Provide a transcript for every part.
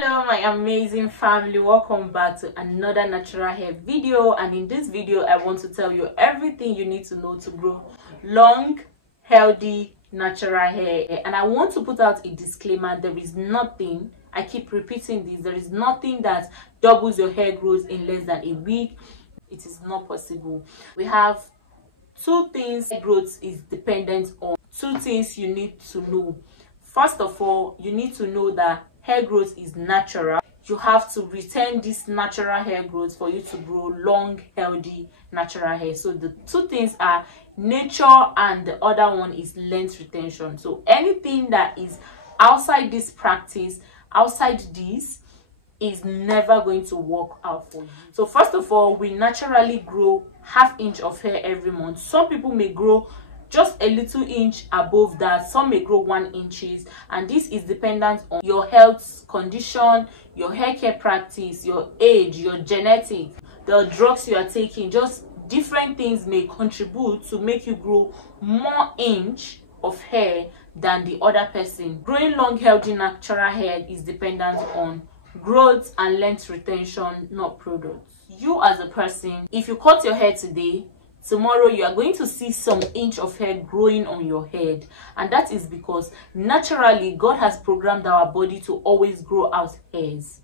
Hello my amazing family, welcome back to another natural hair video. And in this video I want to tell you everything you need to know to grow long, healthy, natural hair. And I want to put out a disclaimer: there is nothing, I keep repeating this, there is nothing that doubles your hair growth in less than a week. It is not possible. We have two things hair growth is dependent on, two things you need to know. First of all, you need to know that hair growth is natural. You have to retain this natural hair growth for you to grow long, healthy, natural hair. So the two things are nature, and the other one is length retention. So anything that is outside this practice, outside this, is never going to work out for you. So first of all, we naturally grow ½ inch of hair every month. Some people may grow just a little inch above that, some may grow 1 inch, and this is dependent on your health condition, your hair care practice, your age, your genetics, the drugs you are taking. Just different things may contribute to make you grow more inch of hair than the other person. Growing long, healthy, natural hair is dependent on growth and length retention, not products. You as a person, if you cut your hair today, tomorrow you are going to see some inch of hair growing on your head, and that is because naturally God has programmed our body to always grow out hairs.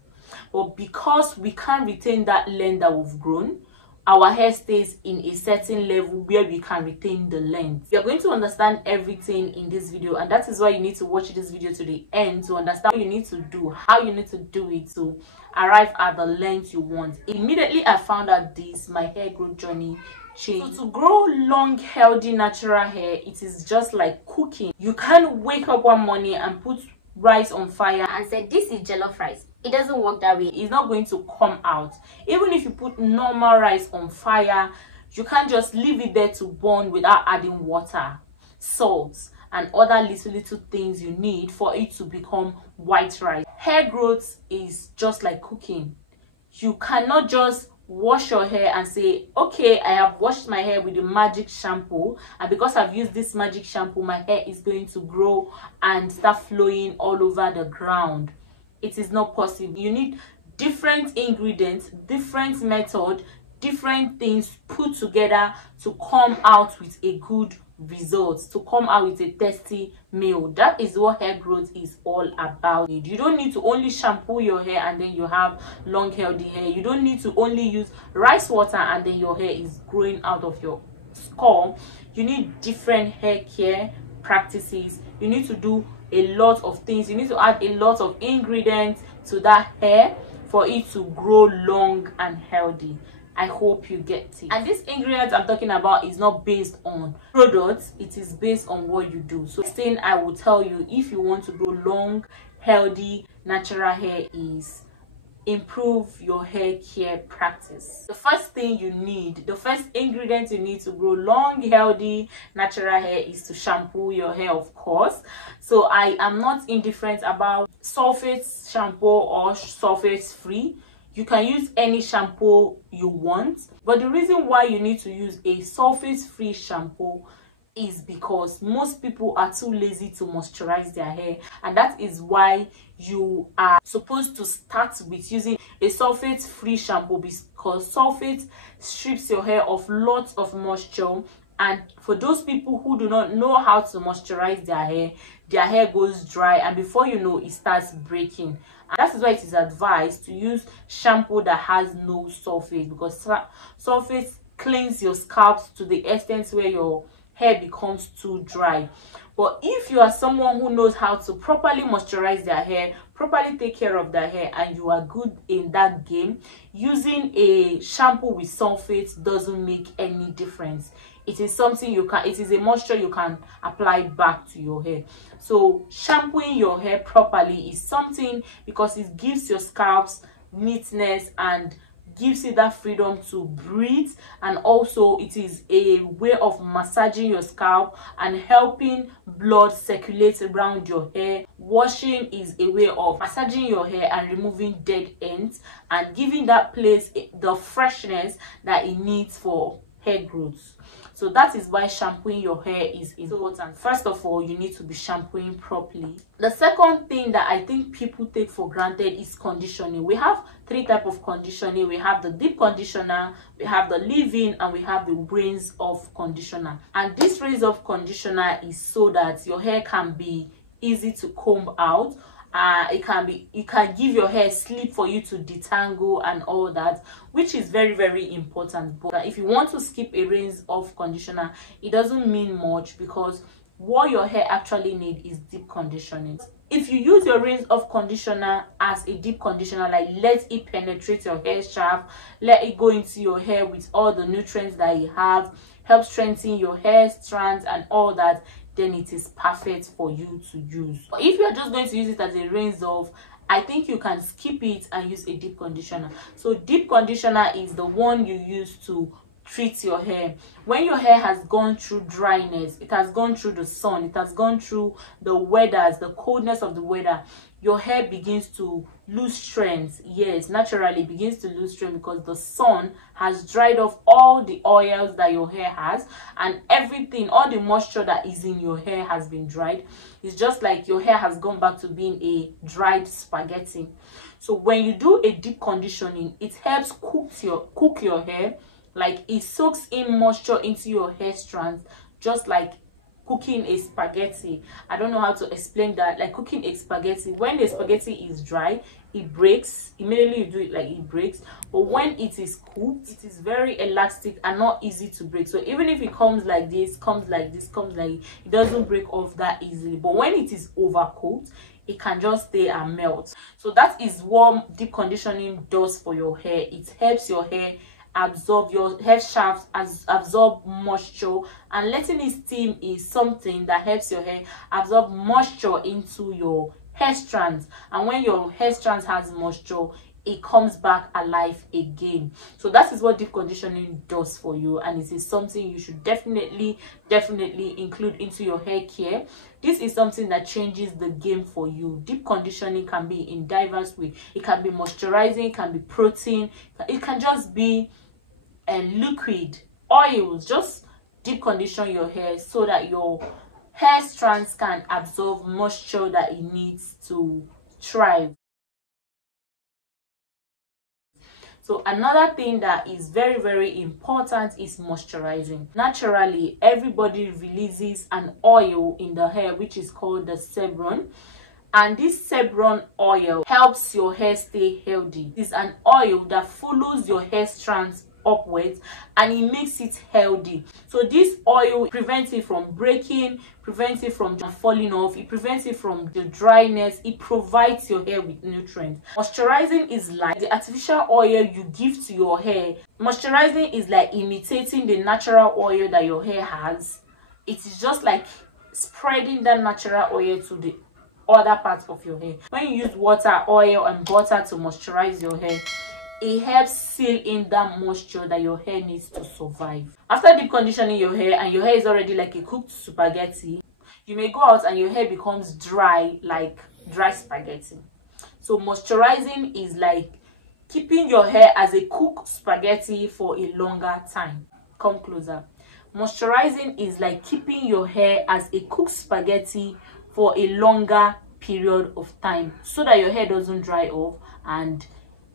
But because we can't retain that length that we've grown, our hair stays in a certain level where we can retain the length. You're going to understand everything in this video, and that is why you need to watch this video to the end to understand what you need to do, how you need to do it to arrive at the length you want. Immediately I found out this, my hair growth journey changed. So to grow long, healthy, natural hair, it is just like cooking. You can't wake up one morning and put rice on fire and say this is jollof rice. It doesn't work that way. It's not going to come out. Even if you put normal rice on fire, you can't just leave it there to burn without adding water, salt, and other little things you need for it to become white rice. Hair growth is just like cooking. You cannot just wash your hair and say, okay, I have washed my hair with the magic shampoo, and because I've used this magic shampoo, my hair is going to grow and start flowing all over the ground. It is not possible. You need different ingredients, different method, different things put together to come out with a good result, to come out with a tasty meal. That is what hair growth is all about. You don't need to only shampoo your hair and then you have long, healthy hair. You don't need to only use rice water and then your hair is growing out of your scalp. You need different hair care practices. You need to do a lot of things. You need to add a lot of ingredients to that hair for it to grow long and healthy. I hope you get it. And this ingredient I'm talking about is not based on products, it is based on what you do. So the thing I will tell you if you want to grow long, healthy, natural hair is improve your hair care practice. The first thing you need, the first ingredient you need to grow long, healthy, natural hair is to shampoo your hair, of course. So I am not indifferent about sulfate shampoo or sulfate free. You can use any shampoo you want, but the reason why you need to use a sulfate free shampoo is because most people are too lazy to moisturize their hair, and that is why you are supposed to start with using a sulfate free shampoo, because sulfate strips your hair of lots of moisture. And for those people who do not know how to moisturize their hair goes dry, and before you know it starts breaking. And that is why it is advised to use shampoo that has no sulfate, because sulfate cleans your scalp to the extent where your hair becomes too dry. But if you are someone who knows how to properly moisturize their hair, properly take care of their hair, and you are good in that game, using a shampoo with sulfate doesn't make any difference. It is something you can, it is a moisture you can apply back to your hair. So shampooing your hair properly is something, because it gives your scalps neatness and gives you that freedom to breathe, and also it is a way of massaging your scalp and helping blood circulate around your hair. Washing is a way of massaging your hair and removing dead ends and giving that place the freshness that it needs for hair growth. So that is why shampooing your hair is important. First of all, you need to be shampooing properly. The second thing that I think people take for granted is conditioning. We have three types of conditioning. We have the deep conditioner, we have the leave-in, and we have the rinse off conditioner. And this rinse off conditioner is so that your hair can be easy to comb out. It can give your hair sleep for you to detangle and all that, which is very, very important. But if you want to skip a rinse off conditioner, it doesn't mean much, because what your hair actually needs is deep conditioning. If you use your rinse off conditioner as a deep conditioner, like let it penetrate your hair shaft, let it go into your hair with all the nutrients that you have, help strengthen your hair strands and all that, then it is perfect for you to use. But if you are just going to use it as a rinse off, I think you can skip it and use a deep conditioner. So deep conditioner is the one you use to treat your hair when your hair has gone through dryness, it has gone through the sun, it has gone through the weathers, the coldness of the weather. Your hair begins to lose strength. Yes, naturally it begins to lose strength, because the sun has dried off all the oils that your hair has, and everything, all the moisture that is in your hair has been dried. It's just like your hair has gone back to being a dried spaghetti. So when you do a deep conditioning, it helps cook your hair. Like, it soaks in moisture into your hair strands, just like cooking a spaghetti. I don't know how to explain that. Like cooking a spaghetti, when the spaghetti is dry, it breaks immediately. You do it, like it breaks. But when it is cooked, it is very elastic and not easy to break. So even if it comes like this, comes like this, comes like it doesn't break off that easily. But when it is overcooked, it can just stay and melt. So that is what deep conditioning does for your hair. It helps your hair absorb, your hair shafts absorb moisture, and letting it steam is something that helps your hair absorb moisture into your hair strands. And when your hair strands has moisture, it comes back alive again. So that is what deep conditioning does for you, and it is something you should definitely include into your hair care. This is something that changes the game for you. Deep conditioning can be in diverse ways. It can be moisturizing, it can be protein, it can just be liquid oils. Just deep condition your hair so that your hair strands can absorb moisture that it needs to thrive. So another thing that is very important is moisturizing. Naturally, everybody releases an oil in the hair which is called the sebum, and this sebum oil helps your hair stay healthy. It's an oil that follows your hair strands upwards and it makes it healthy. So this oil prevents it from breaking, prevents it from falling off, it prevents it from the dryness, it provides your hair with nutrients. Moisturizing is like the artificial oil you give to your hair. Moisturizing is like imitating the natural oil that your hair has. It is just like spreading that natural oil to the other parts of your hair. When you use water, oil and butter to moisturize your hair, it helps seal in that moisture that your hair needs to survive. After deep conditioning your hair and your hair is already like a cooked spaghetti, you may go out and your hair becomes dry, like dry spaghetti. So moisturizing is like keeping your hair as a cooked spaghetti for a longer time. Come closer. Moisturizing is like keeping your hair as a cooked spaghetti for a longer period of time, so that your hair doesn't dry off and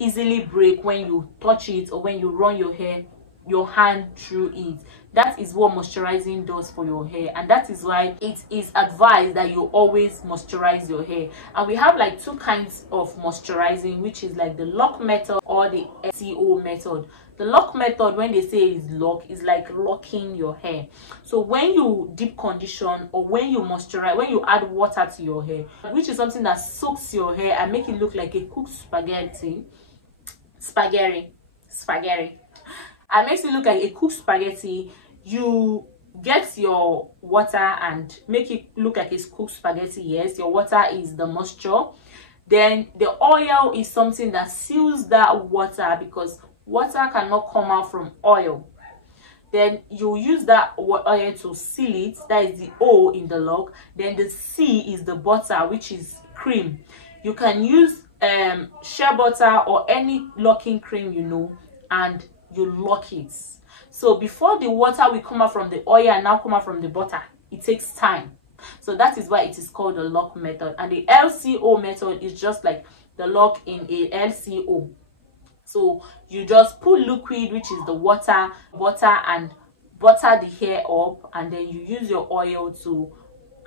easily break when you touch it or when you run your hand through it. That is what moisturizing does for your hair, and that is why it is advised that you always moisturize your hair. And we have like two kinds of moisturizing, which is like the lock method or the SEO method. The lock method, when they say is lock, is like locking your hair. So when you deep condition or when you moisturize, when you add water to your hair, which is something that soaks your hair and make it look like a cooked spaghetti, and makes it look like a cooked spaghetti, you get your water and make it look like it's cooked spaghetti. Yes, your water is the moisture. Then the oil is something that seals that water, because water cannot come out from oil. Then you use that oil to seal it. That is the O in the lock. Then the C is the butter, which is cream. You can use shea butter or any locking cream, you know, and you lock it. So before the water will come out from the oil and now come out from the butter, it takes time. So that is why it is called the lock method. And the LCO method is just like the lock in a LCO. So you just put liquid, which is the water, and butter the hair up, and then you use your oil to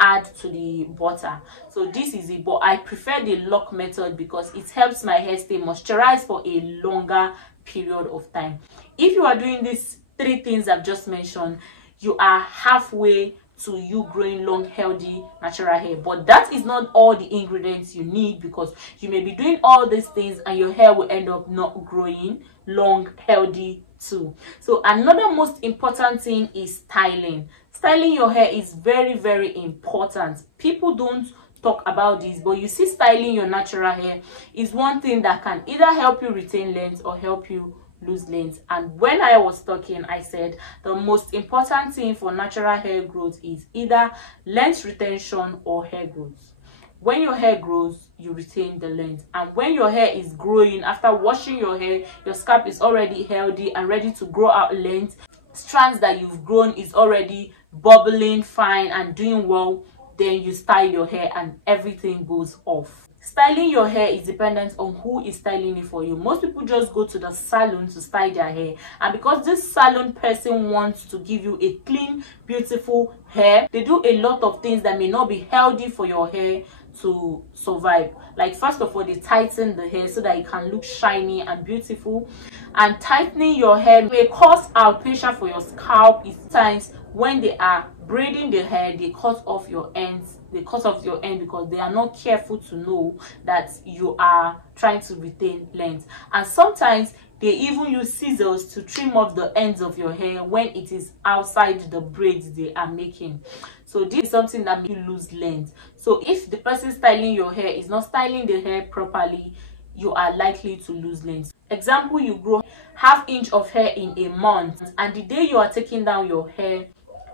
add to the butter. So this is it, but I prefer the lock method because it helps my hair stay moisturized for a longer period of time. If you are doing these 3 things I've just mentioned, you are halfway to you growing long, healthy, natural hair. But that is not all the ingredients you need, because you may be doing all these things and your hair will end up not growing long, healthy too. So another most important thing is styling. Styling your hair is very, very important. People don't talk about this, but you see, styling your natural hair is one thing that can either help you retain length or help you lose length. And when I was talking, I said the most important thing for natural hair growth is either length retention or hair growth. When your hair grows, you retain the length, and when your hair is growing, after washing your hair, your scalp is already healthy and ready to grow out length. Strands that you've grown is already bubbling fine and doing well. Then you style your hair and everything goes off. Styling your hair is dependent on who is styling it for you. Most people just go to the salon to style their hair, and because this salon person wants to give you a clean, beautiful hair, they do a lot of things that may not be healthy for your hair to survive. Like, first of all, they tighten the hair so that it can look shiny and beautiful. And tightening your hair may cause alopecia for your scalp. It's times when they are braiding the hair, they cut off your ends. They cut off your end because they are not careful to know that you are trying to retain length. And sometimes they even use scissors to trim off the ends of your hair when it is outside the braids they are making. So this is something that makes you lose length. So if the person styling your hair is not styling the hair properly, you are likely to lose length. Example, you grow ½ inch of hair in a month, and the day you are taking down your hair,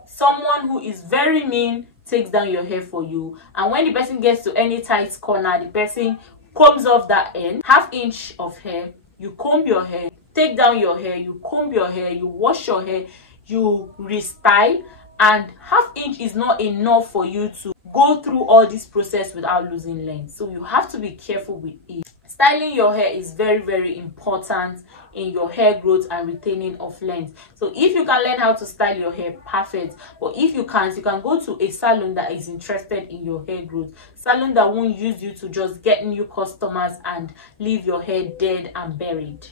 someone who is very mean takes down your hair for you, and when the person gets to any tight corner, the person combs off that end. ½ inch of hair, you comb your hair, take down your hair, you comb your hair, you wash your hair, you restyle, and ½ inch is not enough for you to go through all this process without losing length. So you have to be careful with it. Styling your hair is very, very important in your hair growth and retaining of length. So if you can learn how to style your hair, perfect. But if you can't, you can go to a salon that is interested in your hair growth. Salon that won't use you to just get new customers and leave your hair dead and buried.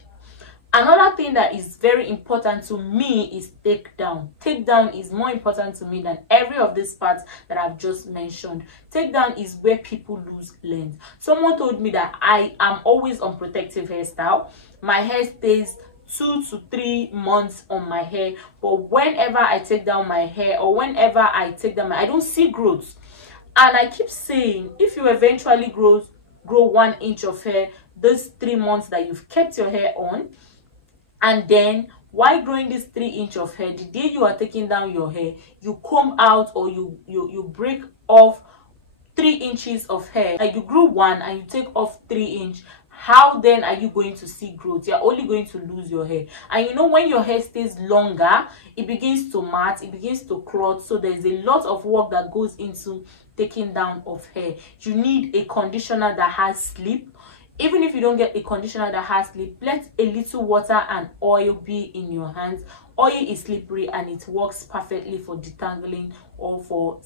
Another thing that is very important to me is takedown. Takedown is more important to me than every of these parts that I've just mentioned. Takedown is where people lose length. Someone told me that I am always on protective hairstyle. My hair stays 2 to 3 months on my hair, but whenever I take down my hair, or whenever I take down I don't see growth. And I keep saying, if you eventually grow 1 inch of hair those 3 months that you've kept your hair on, and then while growing this 3 inch of hair, the day you are taking down your hair, you comb out or you break off 3 inches of hair, like you grew 1 and you take off 3 inch, how then are you going to see growth? You're only going to lose your hair. And you know, when your hair stays longer, it begins to mat, it begins to clot. So there's a lot of work that goes into taking down of hair. You need a conditioner that has slip. Even if you don't get a conditioner that has slip, let a little water and oil be in your hands. Oil is slippery and it works perfectly for detangling or for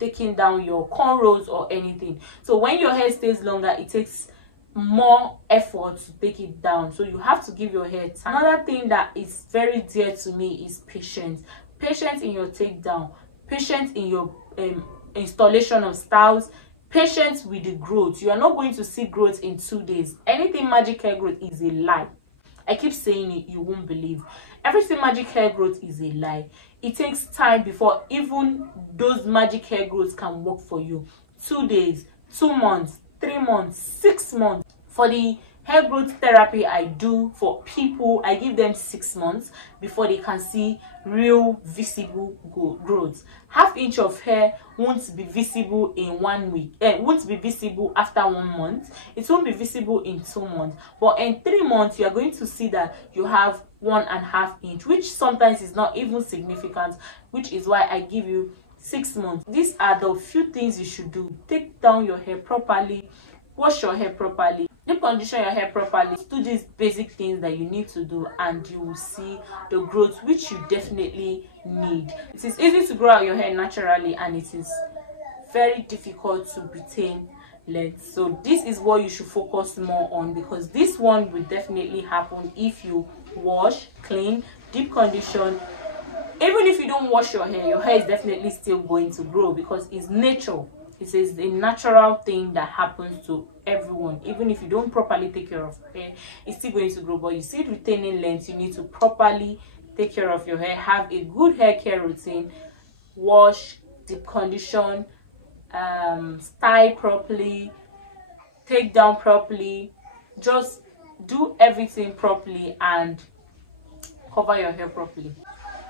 taking down your cornrows or anything. So when your hair stays longer, it takes more effort to take it down. So you have to give your hair time. Another thing that is very dear to me is patience. Patience in your takedown, patience in your installation of styles, patience with the growth. You are not going to see growth in 2 days. Anything magic hair growth is a lie. I keep saying it, you won't believe. Everything magic hair growth is a lie. It takes time before even those magic hair growths can work for you. 2 days, 2 months, 3 months, 6 months. For the Hair growth therapy I do for people, I give them 6 months before they can see real visible growth. Half-inch of hair won't be visible in 1 week. Won't be visible after 1 month. It won't be visible in 2 months. But in 3 months, you are going to see that you have 1.5 inch, which sometimes is not even significant, which is why I give you 6 months. These are the few things you should do. Take down your hair properly, wash your hair properly, deep condition your hair properly. Do these basic things that you need to do, and you will see the growth which you definitely need. It is easy to grow out your hair naturally, and it is very difficult to retain length. So this is what you should focus more on, because this one will definitely happen if you wash, clean, deep condition. Even if you don't wash your hair is definitely still going to grow, because it's nature. It is a natural thing that happens to everyone. Even if you don't properly take care of your hair, it's still going to grow. But you see, retaining length, you need to properly take care of your hair. Have a good hair care routine. Wash, deep condition, style properly, take down properly. Just do everything properly and cover your hair properly.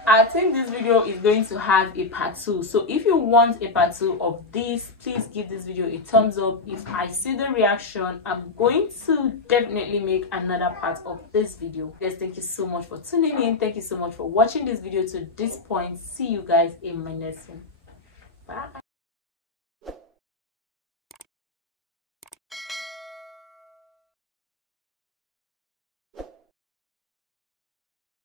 I think this video is going to have a part 2, so if you want a part 2 of this, please give this video a thumbs up. If I see the reaction, I'm going to definitely make another part of this video. Guys, thank you so much for tuning in. Thank you so much for watching this video to this point. See you guys in my next one. Bye.